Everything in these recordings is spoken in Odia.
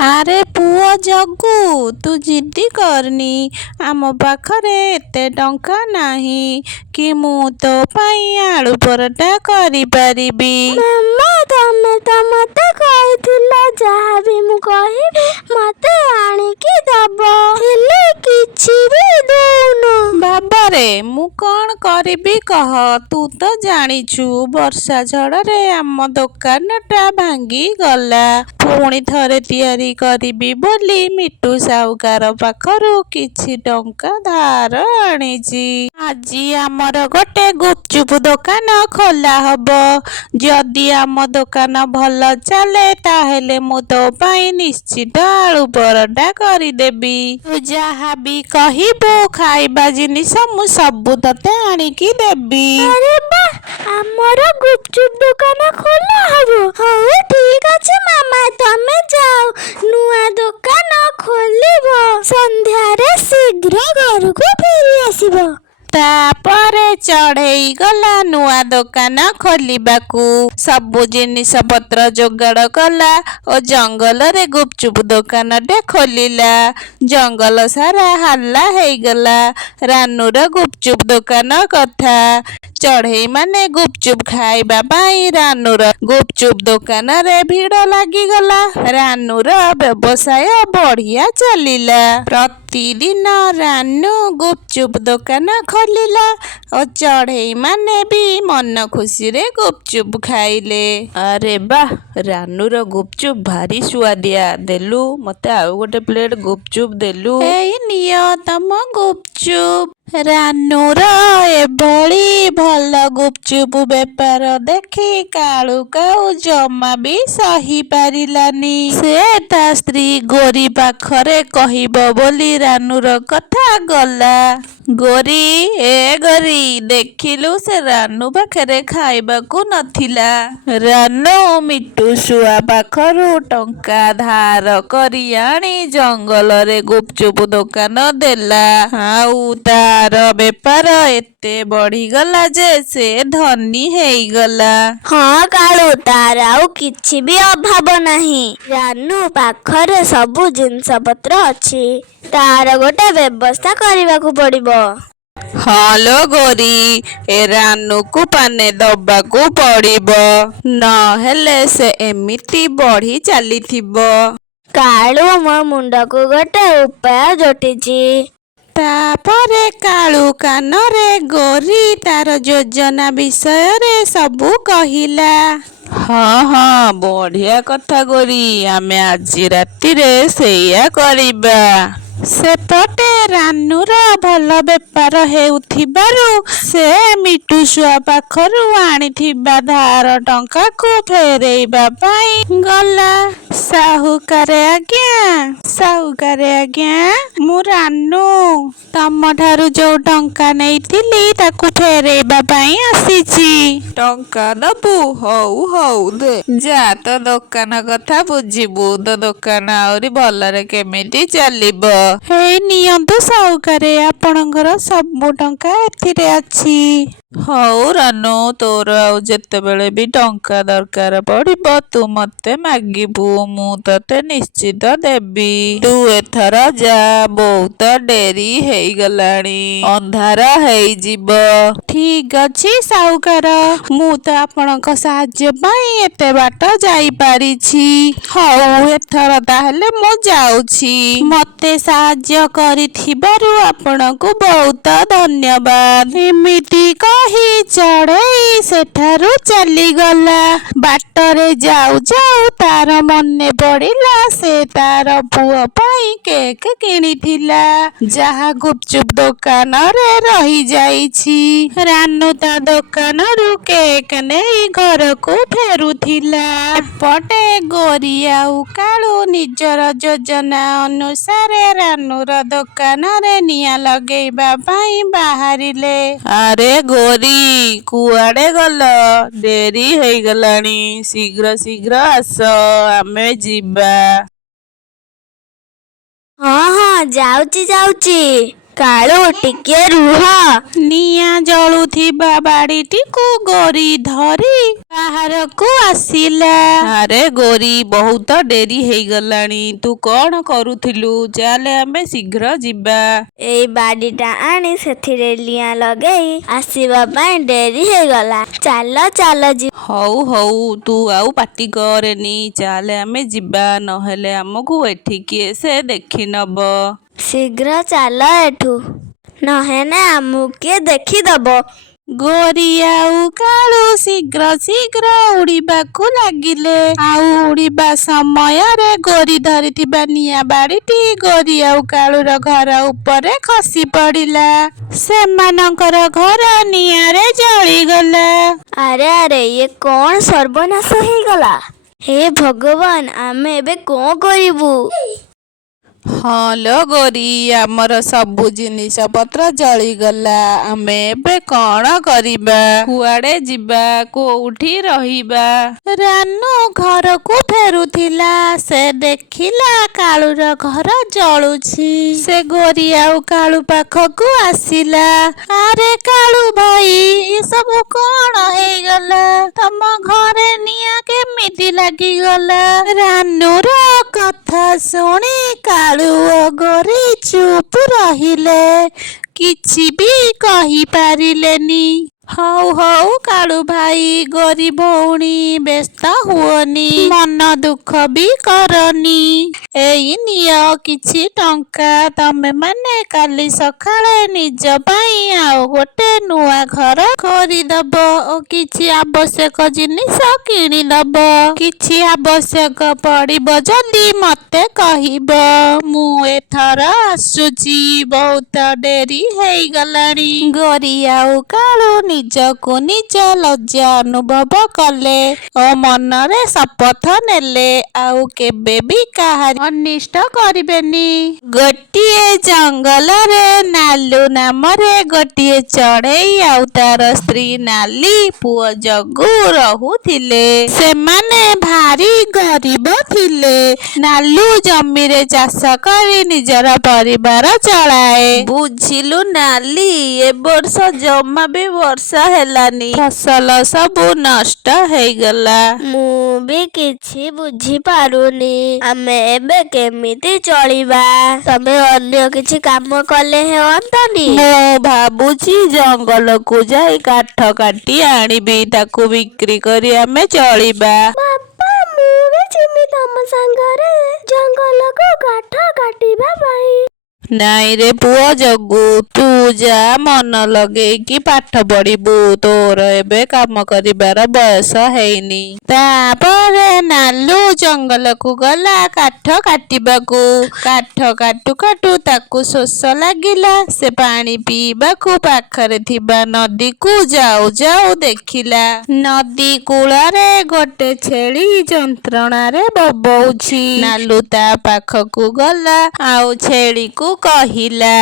ଆରେ ପୁଅ ଜଗୁ, ତୁ ଜିଦ୍ଦି କରନି। ଆମ ପାଖରେ ଏତେ ଟଙ୍କା ନାହିଁ କି ମୁଁ ତୋ ପାଇଁ ଆଳୁ ପରଟା କରିପାରିବି। ମାମା, ତମେ ତ ମତେ କହିଥିଲ ଯାହାବି ମୁଁ କହିବି ମତେ ଆଣିକି ଦବ, ହେଲେ କିଛି ବି ଦଉନ। ବାବାରେ, ମୁଁ କ'ଣ କରିବି କହ? ତୁ ତ ଜାଣିଛୁ ବର୍ଷା ଝଡ଼ରେ ଆମ ଦୋକାନଟା ଭାଙ୍ଗିଗଲା। ପୁଣି ଥରେ ତିଆରି କରିବି ବୋଲି ମିଟୁ ସାହୁକାର ପାଖରୁ କିଛି ଟଙ୍କା ଧାର ଆଣିଛି। ଆଜି ଆମର ଗୋଟେ ଗୁପଚୁପ ଦୋକାନ ଖୋଲା ହବ। ଯଦି ଆମ ଦୋକାନ ଭଲ ଚାଲେ ତାହେଲେ ମୁଁ ତୋ ପାଇଁ ନିଶ୍ଚିତ ଆଳୁ ପରଟା କରିଦେବି। ତୁ ଯାହା ବି କହିବୁ ଖାଇବା ଜିନିଷ ମୁଁ ସବୁ ତତେ ଆଣିକି ଦେବି। ଆରେ ବା, ଆମର ଗୁପଚୁପ ଦୋକାନ ଖୋଲା ହବ। ହଉ ଠିକ ଅଛି ମାମା, ତମେ ଯାଅ, ନୂଆ ଦୋକାନ ଖୋଲିବ, ସନ୍ଧ୍ୟାରେ ଶୀଘ୍ର ଘରକୁ ଫେରି ଆସିବ। ତାପରେ ଚଢ଼େଇ ଗଲା ନୂଆ ଦୋକାନ ଖୋଲିବାକୁ। ସବୁ ଜିନିଷ ପତ୍ର ଯୋଗାଡ଼ କଲା ଓ ଜଙ୍ଗଲରେ ଗୁପଚୁପ ଦୋକାନଟେ ଖୋଲିଲା। ଜଙ୍ଗଲ ସାରା ହାଲ୍ଲା ହେଇଗଲା ରାନୁର ଗୁପଚୁପ ଦୋକାନ କଥା। ଚଢ଼େଇମାନେ ଗୁପଚୁପ ଖାଇବା ପାଇଁ ରାନୁର ଗୁପଚୁପ ଦୋକାନରେ ଭିଡ଼ ଲାଗିଗଲା। ରାନୁର ବ୍ୟବସାୟ ବଢ଼ିଆ ଚାଲିଲା। ପ୍ରତିଦିନ ରାନୁ ଗୁପଚୁପ ଦୋକାନ ଖୋଲିଲା ଓ ଚଢ଼େଇମାନେ ବି ମନ ଖୁସିରେ ଗୁପଚୁପ ଖାଇଲେ। ଆରେ ବା, ରାନୁର ଗୁପଚୁପ ଭାରି ସୁଆଦିଆ। ଦେଲୁ, ମତେ ଆଉ ଗୋଟେ ପ୍ଲେଟ ଗୁପଚୁପ ଦେଲୁ। ଏଇ ନିଅ ତମ ଗୁପଚୁପ। ରାନୁର ଏଭଳି ଭଲ ଗୁପଚୁପ ବେପାର ଦେଖି କାଳୁ କାଉ ଜମା ବି ସହି ପାରିଲାନି। ସେ ତା ସ୍ତ୍ରୀ ଗୋରି ପାଖରେ କହିବ ବୋଲି ରାନୁର କଥା ଗଲା। ଗୋରି, ଏ ଗୋରି, ଦେଖିଲୁ ସେ ରାନୁ ପାଖରେ ଖାଇବାକୁ ନଥିଲା। ରାନୁ ମିଟୁ ଶୁଆ ପାଖରୁ ଟଙ୍କା ଧାର କରି ଆଣି ଜଙ୍ଗଲରେ ଗୁପଚୁପ ଦୋକାନ ଦେଲା। ଆଉ ତାର ବେପାର ଏତେ ବଢିଗଲା ଯେ ସେ ଧନୀ ହେଇଗଲା। ହଁ କାଳୁ, ତାର ଆଉ କିଛି ବି ଅଭାବ ନାହିଁ। ରାନୁ ପାଖରେ ସବୁ ଜିନିଷ ପତ୍ର ଅଛି, ତାର ଗୋଟେ ବ୍ୟବସ୍ଥା କରିବାକୁ ପଡିବ। ହଁ ଲୋ ଗୋରି, ଏ ରାନୁକୁ ପାନେ ଦବାକୁ ପଡିବ, ନହେଲେ ସେ ଏମିତି ବଢି ଚାଲିଥିବ। କାଳୁ ମୋ ମୁଣ୍ଡକୁ ଗୋଟେ ଉପାୟ ଜୁଟିଛି। ତାପରେ କାଳୁ କାନରେ ଗୋରି ତାର ଯୋଜନା ବିଷୟରେ ସବୁ କହିଲା। ହଁ ହଁ, ବଢିଆ କଥା ଗୋରି, ଆମେ ଆଜି ରାତିରେ ସେଇଆ କରିବା। ସେପଟେ ରାନୁର ଭଲ ବେପାର ହେଉଥିବାରୁ ସେ ମିଟୁ ଶୁଆ ପାଖରୁ ଆଣିଥିବା ଧାର ଟଙ୍କାକୁ ଫେରେଇବା ପାଇଁ ଗଲା। ସାହୁକାରେ ଆଜ୍ଞା, ସାହୁକାରେ ଆଜ୍ଞା, ମୁଁ ରାନୁ ତମଠାରୁ ଯୋଉ ଟଙ୍କା ନେଇଥିଲି ତାକୁ ଫେରେଇବା ପାଇଁ ଆସିଛି। ଟଙ୍କା ଦବୁ? ହଉ ହଉ ଦେ, ଯା ତୋ ଦୋକାନ କଥା ବୁଝିବୁ। ତୋ ଦୋକାନ ଆହୁରି ଭଲରେ କେମିତି ଚାଲିବ। ହେଇ ନିଅନ୍ତୁ ସାହୁକାରେ, ଆପଣଙ୍କର ସବୁ ଟଙ୍କା ଏଥିରେ ଅଛି। ହଉ ରାନୁ, ତୋର ଆଉ ଯେତେବେଳେ ବି ଟଙ୍କା ଦରକାର ପଡିବ ତୁ ମତେ ମାଗିବୁ, ମୁଁ ତତେ ନିଶ୍ଚିତ ଦେବି। ତୁ ଏଥର ଯା, ବହୁତ ଡେରି ହେଇଗଲାଣି, ଅନ୍ଧାର ହେଇଯିବ। ଠିକ ଅଛି ସାହୁକାର, ମୁଁ ତ ଆପଣଙ୍କ ସାହାଯ୍ୟ ପାଇଁ ଏତେ ବାଟ ଯାଇପାରିଛି। ହଉ, ଏଥର ତାହେଲେ ମୁଁ ଯାଉଛି। ମତେ ସାହାଯ୍ୟ କରିଥିବାରୁ ଆପଣଙ୍କୁ ବହୁତ ଧନ୍ୟବାଦ। ଏମିତି କହି ଚଢ଼େଇ ସେଠାରୁ ଚାଲିଗଲା। ବାଟରେ ଯାଉ ଯାଉ ତାର ମନେ ପଡ଼ିଲା ସେ ତାର ପୁଅ ପାଇଁ କେକ୍ କିଣିଥିଲା, ଯାହା ଗୁପଚୁପ ଦୋକାନରେ ରହିଯାଇଛି। ରାନୁ ତା ଦୋକାନରୁ କେକ୍ ନେଇ ଘରକୁ ଫେରୁଥିଲା। ଏପଟେ ଗୋରି ଆଉ କାଳୁ ନିଜର ଯୋଜନା ଅନୁସାରେ ରାନୁର ଦୋକାନରେ ନିଆଁ ଲଗେଇବା ପାଇଁ ବାହାରିଲେ। ଆରେ ଗୋରି, କୁଆଡେ ଗଲ? ଡେରି ହେଇଗଲାଣି, ଶୀଘ୍ର ଶୀଘ୍ର ଆସ, ଆମେ ଯିବା। ହଁ ହଁ, ଯାଉଛି ଯାଉଛି। କାଳୁ ଟିକେ ରୁହ। ନିଆଁ ଜଳୁଥିବା ବାଡ଼ିଟିକୁ ଗୋରି ଧରି ବାହାରକୁ ଆସିଲା। ଆରେ ଗୋରି, ବହୁତ ଡେରି ହେଇଗଲାଣି। ତୁ କଣ କରୁଥିଲୁ? ଚାଲେ ଆମେ ଶୀଘ୍ର ଯିବା। ଏଇ ବାଡ଼ିଟା ଆଣି ସେଥିରେ ନିଆଁ ଲଗେଇ ଆସିବା ପାଇଁ ଡେରି ହେଇଗଲା। ଚାଲ ଚାଲ ଯିବା। ହଉ ହଉ, ତୁ ଆଉ ପାଟି କରେନି। ଚାଲେ ଆମେ ଯିବା, ନହେଲେ ଆମକୁ ଏଠି କିଏ ସେ ଦେଖିନବ। ଶୀଘ୍ର ଚାଲ ଏଠୁ, ନହେଲେ ଆମକୁ କିଏ ଦେଖିଦବ। ଗୋରି ଆଉ କାଳୁ ଶୀଘ୍ର ଶୀଘ୍ର ଉଡ଼ିବାକୁ ଲାଗିଲେ। ଆଉ ଉଡ଼ିବା ସମୟରେ ଗୋରି ଧରିଥିବା ନିଆଁ ବାଡ଼ିଟି ଗୋରି ଆଉ କାଳୁର ଘର ଉପରେ ଖସି ପଡ଼ିଲା। ସେମାନଙ୍କର ଘର ନିଆଁରେ ଜଳିଗଲା। ଆରେ ଆରେ, ଇଏ କଣ ସର୍ବନାଶ ହେଇଗଲା? ହେ ଭଗବାନ, ଆମେ ଏବେ କଣ କରିବୁ? ହଁ ଲୋ ଗୋରି, ଆମର ସବୁ ଜିନିଷ ପତ୍ର ଜଳିଗଲା। ଆମେ ଏବେ କଣ କରିବା? କୁଆଡ଼େ ଯିବା? କୋଉଠି ରହିବା? ରାନୁ ଘରକୁ ଫେରୁଥିଲା। ସେ ଦେଖିଲା କାଳୁର ଘର ଜଳୁଛି। ସେ ଗୋରି ଆଉ କାଳୁ ପାଖକୁ ଆସିଲା। ଆରେ କାଳୁ ଭାଇ, ଏସବୁ କଣ ହେଇଗଲା? ତମ ଘରେ ନିଆଁ କେମିତି ଲାଗିଗଲା? ରାନୁର କଥା ଶୁଣି କାଳୁ ଓ ଗୋରି ଚୁପ୍ ରହିଲେ, କିଛି ବି କହିପାରିଲେନି। ହଉ ହଉ କାଳୁ ଭାଇ, ଗୋରି ଭଉଣୀ, ବ୍ୟସ୍ତ ହୁଅନି, ମନ ଦୁଃଖ ବି କରନି। ଏଇ ନିଅ କିଛି ଟଙ୍କା। ତମେମାନେ କାଲି ସକାଳେ ନିଜ ପାଇଁ ଆଉ ଗୋଟେ ନୂଆ ଘର କରିଦବ ଓ କିଛି ଆବଶ୍ୟକ ଜିନିଷ କିଣିଦବ। କିଛି ଆବଶ୍ୟକ ପଡ଼ିବ ଯଦି ମତେ କହିବ। ମୁଁ ଏଥର ଆସୁଛି, ବହୁତ ଡେରି ହେଇଗଲାଣି। ଗୋରି ଆଉ କାଳୁ ନିଜକୁ ନିଜ ଲଜ୍ଜା ଅନୁଭବ କଲେ ଓ ମନରେ ଶପଥ ନେଲେ ଆଉ କେବେ ବି କାହାରି ଅନିଷ୍ଟ କରିବେନି। ଗୋଟିଏ ଜଙ୍ଗଲରେ ନାଲୁ ନାମରେ ଗୋଟିଏ ଚଢ଼େଇ ଆଉ ତାର ସ୍ତ୍ରୀ ନାଲି, ପୁଅ ଜଗୁ ରହୁଥିଲେ। ସେମାନେ ଭାରି ଗରିବ ଥିଲେ। ନାଲୁ ଜମିରେ ଚାଷ କରି ନିଜର ପରିବାର ଚଳାଏ। ବୁଝିଲୁ ନାଲି, ଏ ବର୍ଷ ଜମା ବି ବର୍ଷା ହେଲାନି। ଫସଲ ସବୁ ନଷ୍ଟ ହେଇଗଲା। ମୁଁ ବି କିଛି ବୁଝିପାରୁନି। ଆମେ ଏବେ କେମିତି ଚଳିବା? ତମେ ଅନ୍ୟ କିଛି କାମ କଲେ ହୁଅନ୍ତାନି? ମୁଁ ଭାବୁଛି ଜଙ୍ଗଲକୁ ଯାଇ କାଠ କାଟି ଆଣିବି, ତାକୁ ବିକ୍ରି କରି ଆମେ ଚଳିବା। ବାପା, ମୁଁ ବି ଯିବି ତମ ସାଙ୍ଗରେ ଜଙ୍ଗଲକୁ କାଠ କାଟିବା ପାଇଁ। ନାଇଁ ରେ ପୁଅ ଜଗୁ, ତୁ ଯା ମନ ଲଗେଇକି ପାଠ ପଢିବୁ। ତୋର ଏବେ କାମ କରିବାର ବୟସ ହେଇନି। ତାପରେ ନାଲୁ ଜଙ୍ଗଲକୁ ଗଲା କାଠ କାଟିବାକୁ। କାଠ କାଟୁ କାଟୁ ତାକୁ ଶୋଷ ଲାଗିଲା। ସେ ପାଣି ପିଇବାକୁ ପାଖରେ ଥିବା ନଦୀକୁ ଯାଉ ଯାଉ ଦେଖିଲା, ନଦୀ କୂଳରେ ଗୋଟେ ଛେଳି ଯନ୍ତ୍ରଣାରେ ବୋବଉଛି। ନାଲୁ ତା ପାଖକୁ ଗଲା ଆଉ ଛେଳିକୁ କହିଲା,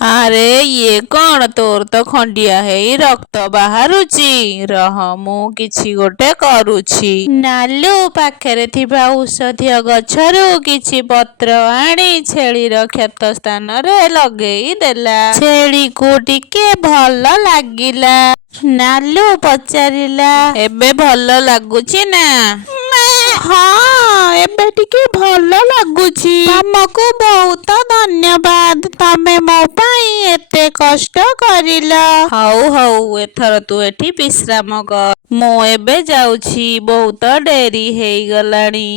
ଆରେ ଇଏ କଣ? ତୋର ତ ଖଣ୍ଡିଆ ହେଇ ରକ୍ତ ବାହାରୁଛି। ରହ, ମୁଁ କିଛି ଗୋଟେ କରୁଛି। ନାଲୁ ପାଖରେ ଥିବା ଔଷଧୀୟ ଗଛରୁ କିଛି ପତ୍ର ଆଣି ଛେଳିର କ୍ଷତ ସ୍ଥାନରେ ଲଗେଇ ଦେଲା। ଛେଳିକୁ ଟିକେ ଭଲ ଲାଗିଲା। ନାଲୁ ପଚାରିଲା, ଏବେ ଭଲ ଲାଗୁଛି ନା? ହଁ, ଏବେ ଟିକେ ଭଲ ଲାଗୁଛି। ତମକୁ ବହୁତ ଧନ୍ୟବାଦ, ତମେ ମୋ ପାଇଁ ଏତେ କଷ୍ଟ କରିଲ। ହଉ ହଉ, ଏଥର ତୁ ଏଠି ବିଶ୍ରାମ କର। ମୁଁ ଏବେ ଯାଉଛି, ବହୁତ ଡେରି ହେଇଗଲାଣି।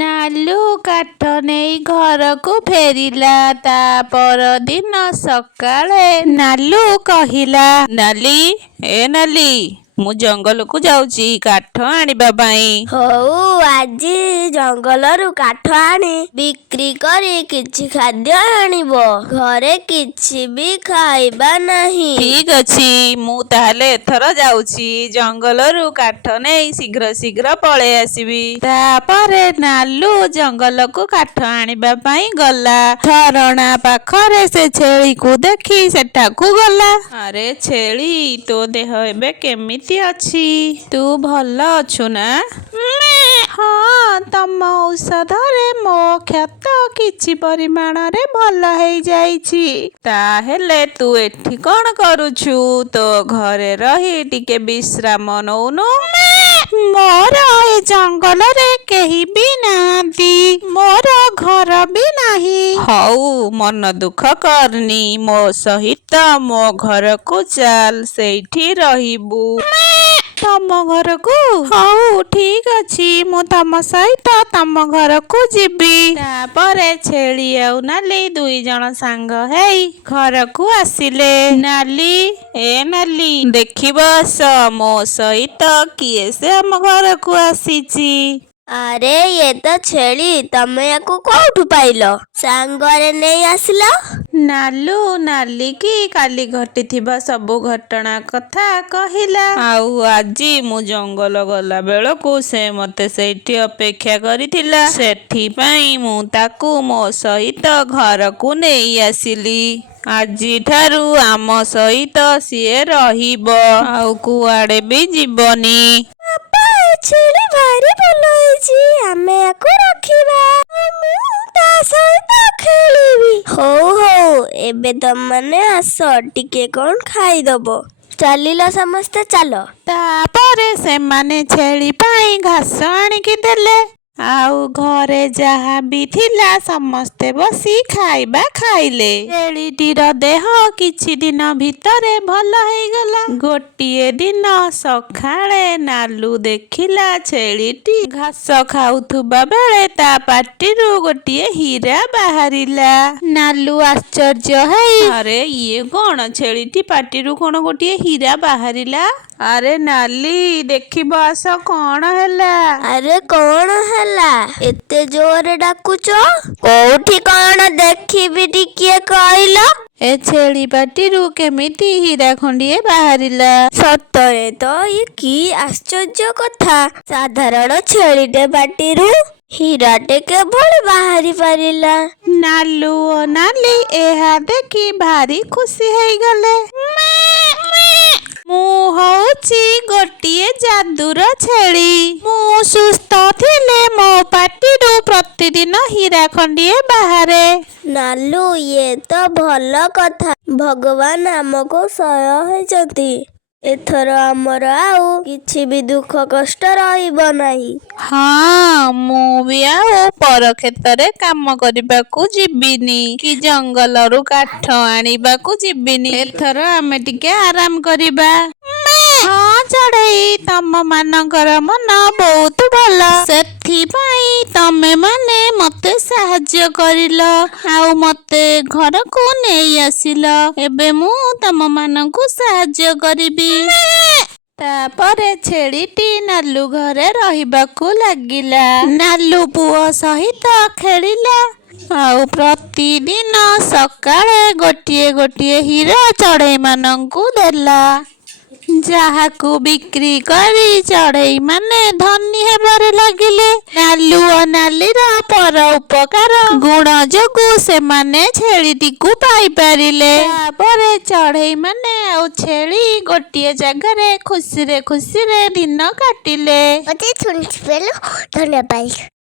ନାଲୁ କାଠ ନେଇ ଘରକୁ ଫେରିଲା। ତା ପରଦିନ ସକାଳେ ନାଲୁ କହିଲା, ନାଲି, ଏ ନାଲି, ମୁଁ ଜଙ୍ଗଲକୁ ଯାଉଛି କାଠ ଆଣିବା ପାଇଁ। ହଉ, ଆଜି ଜଙ୍ଗଲରୁ କାଠ ଆଣି ବିକ୍ରି କରି କିଛି ଖାଦ୍ୟ ଆଣିବ। ଘରେ କିଛି ବି ଖାଇବା ନାହିଁ। ଠିକ ଅଛି, ମୁଁ ତାହେଲେ ଏଥର ଯାଉଛି। ଜଙ୍ଗଲରୁ କାଠ ନେଇ ଶୀଘ୍ର ଶୀଘ୍ର ପଳେଇ ଆସିବି। ତାପରେ ନାଲୁ ଜଙ୍ଗଲକୁ କାଠ ଆଣିବା ପାଇଁ ଗଲା। ଝରଣା ପାଖରେ ସେ ଛେଳିକୁ ଦେଖି ସେଠାକୁ ଗଲା। ଆରେ ଛେଳି, ତୋ ଦେହ ଏବେ କେମିତି କେମିତି ଅଛି? ତୁ ଭଲ ଅଛୁ ନା? ହଁ, ତମ ଔଷଧରେ ମୋ କ୍ଷତ କିଛି ପରିମାଣରେ ଭଲ ହେଇଯାଇଛି। ତାହେଲେ ତୁ ଏଠି କ'ଣ କରୁଛୁ? ତୋ ଘରେ ରହି ଟିକେ ବିଶ୍ରାମ ନଉନୁ। ମୋର ଏ ଜଙ୍ଗଲରେ କେହି ବି ନାହାନ୍ତି, ମୋର ଘର ବି ନାହିଁ। ହଉ, ମନ ଦୁଃଖ କରନି, ମୋ ସହିତ ମୋ ଘରକୁ ଚାଲ, ସେଇଠି ରହିବୁ। ତମ ଘରକୁ? ହଉ ଠିକ ଅଛି, ମୁଁ ତମ ସହିତ ତମ ଘରକୁ ଯିବି। ତାପରେ ଛେଳି ଆଉ ନାଲି ଦୁଇ ଜଣ ସାଙ୍ଗ ହେଇ ଘରକୁ ଆସିଲେ। ନାଲି ଦେଖିବ ଆସ, ମୋ ସହିତ କିଏ ସେ ଆମ ଘରକୁ ଆସିଛି। ଆରେ ଇଏ ତ ଛେଳି, ତମେ ୟାକୁ କୋଉଠୁ ପାଇଲ? ସାଙ୍ଗରେ ନେଇ ଆସିଲ? ନାଲୁ ନାଲିକି କାଲି ଘଟିଥିବା ସବୁ ଘଟଣା କଥା କହିଲା। ଆଉ ଆଜି ମୁଁ ଜଙ୍ଗଲ ଗଲା ବେଳକୁ ସେ ମତେ ସେଇଠି ଅପେକ୍ଷା କରିଥିଲା, ସେଥିପାଇଁ ମୁଁ ତାକୁ ମୋ ସହିତ ଘରକୁ ନେଇ ଆସିଲି। ଆଜିଠାରୁ ଆମ ସହିତ ସିଏ ରହିବ, ଆଉ କୁଆଡେ ବି ଯିବନି। ବାପା, ଏ ଛେଳି ଭାରି ଭଲ ହେଇଛି, ଆମେ ୟାକୁ ରଖିବା। ମୁଁ ତା ସହିତ ଖେଳିବି। ହଉ, ଏବେ ତମମାନେ ଆସ, ଟିକେ କ'ଣ ଖାଇଦବ। ଚାଲିଲ ସମସ୍ତେ, ଚାଲ। ତାପରେ ସେମାନେ ଛେଳି ପାଇଁ ଘାସ ଆଣିକି ଦେଲେ, ଆଉ ଘରେ ଯାହା ବି ଥିଲା ସମସ୍ତେ ବସି ଖାଇବା ଖାଇଲେ। ଛେଳିଟିର ଦେହ କିଛି ଦିନ ଭିତରେ ଭଲ ହେଇଗଲା। ଗୋଟିଏ ଦିନ ସକାଳେ ନାଲୁ ଦେଖିଲା ଛେଳିଟି ଘାସ ଖାଉଥିବା ବେଳେ ତା ପାଟିରୁ ଗୋଟିଏ ହୀରା ବାହାରିଲା। ନାଲୁ ଆଶ୍ଚର୍ଯ୍ୟ ହେଇ, ଆରେ ଇଏ କ'ଣ? ଛେଳିଟି ପାଟିରୁ କ'ଣ ଗୋଟିଏ ହୀରା ବାହାରିଲା? ଆରେ ନାଲି, ଦେଖିବ ଆସ, କ'ଣ ହେଲା? ଆରେ କ'ଣ ହେଲା? ଏତେ ଜୋରରେ ଡାକୁଛ? କୋଉଠି କ'ଣ ଦେଖିବି, ଟିକିଏ କହିଲ? ଏ ଛେଳି ପାଟିରୁ କେମିତି ହୀରା ଖଣ୍ଡିଏ ବାହାରିଲା? ସତରେ ତ, ଇଏ କି ଆଶ୍ଚର୍ଯ୍ୟ କଥା! ସାଧାରଣ ଛେଳିଟେ ପାଟିରୁ ହୀରାଟେ କେଭଳି ବାହାରି ପାରିଲା? ନାଲୁ ଓ ନାଲି ଏହା ଦେଖି ଭାରି ଖୁସି ହେଇଗଲେ। ମୁଁ ହଉଛି ଗୋଟିଏ ଯାଦୁର ଛେଳି। ମୁଁ ସୁସ୍ଥ ଥିଲେ ମୋ ପାଟିରୁ ପ୍ରତିଦିନ ହୀରା ଖଣ୍ଡିଏ ବାହାରେ। ନାଲୁ, ଇଏ ତ ଭଲ କଥା। ଭଗବାନ ଆମକୁ ସହାୟ ହେଇଛନ୍ତି। ଏଥର ଆମର ଆଉ କିଛି ବି ଦୁଃଖ କଷ୍ଟ ରହିବ ନାହିଁ। ହଁ, ମୁଁ ବି ଆଉ ପର କ୍ଷେତରେ କାମ କରିବାକୁ ଯିବିନି, କି ଜଙ୍ଗଲରୁ କାଠ ଆଣିବାକୁ ଯିବିନି। ଏଥର ଆମେ ଟିକେ ଆରାମ କରିବା। ହଁ ଚଢ଼େଇ, ତମ ମାନଙ୍କର ମନ ବହୁତ ଭଲ, ସେଥିପାଇଁ ତମେ ମାନେ ମତେ ସାହାଯ୍ୟ କରିଲ, ଆଉ ମତେ ଘରକୁ ନେଇ ଆସିଲ। ଏବେ ମୁଁ ତମ ମାନଙ୍କୁ ସାହାଯ୍ୟ କରିବି। ତାପରେ ଛେଳିଟି ନାଲୁ ଘରେ ରହିବାକୁ ଲାଗିଲା। ନାଲୁ ପୁଅ ସହିତ ଖେଳିଲା, ଆଉ ପ୍ରତିଦିନ ସକାଳେ ଗୋଟିଏ ଗୋଟିଏ ହୀରା ଚଢ଼େଇ ମାନଙ୍କୁ ଦେଲା, ଯାହାକୁ ବିକ୍ରି କରି ଚଢ଼େଇ ମାନେ ଧନୀ ହେବାରେ ଲାଗିଲେ। ନାଲୁ ଓ ନାଲିର ପର ଉପକାର ଗୁଣ ଯୋଗୁ ସେମାନେ ଛେଳିଟିକୁ ପାଇପାରିଲେ। ତାପରେ ଚଢ଼େଇ ମାନେ ଆଉ ଛେଳି ଗୋଟିଏ ଜାଗାରେ ଖୁସିରେ ଖୁସିରେ ଦିନ କାଟିଲେ। ଧନ୍ୟବାଦ।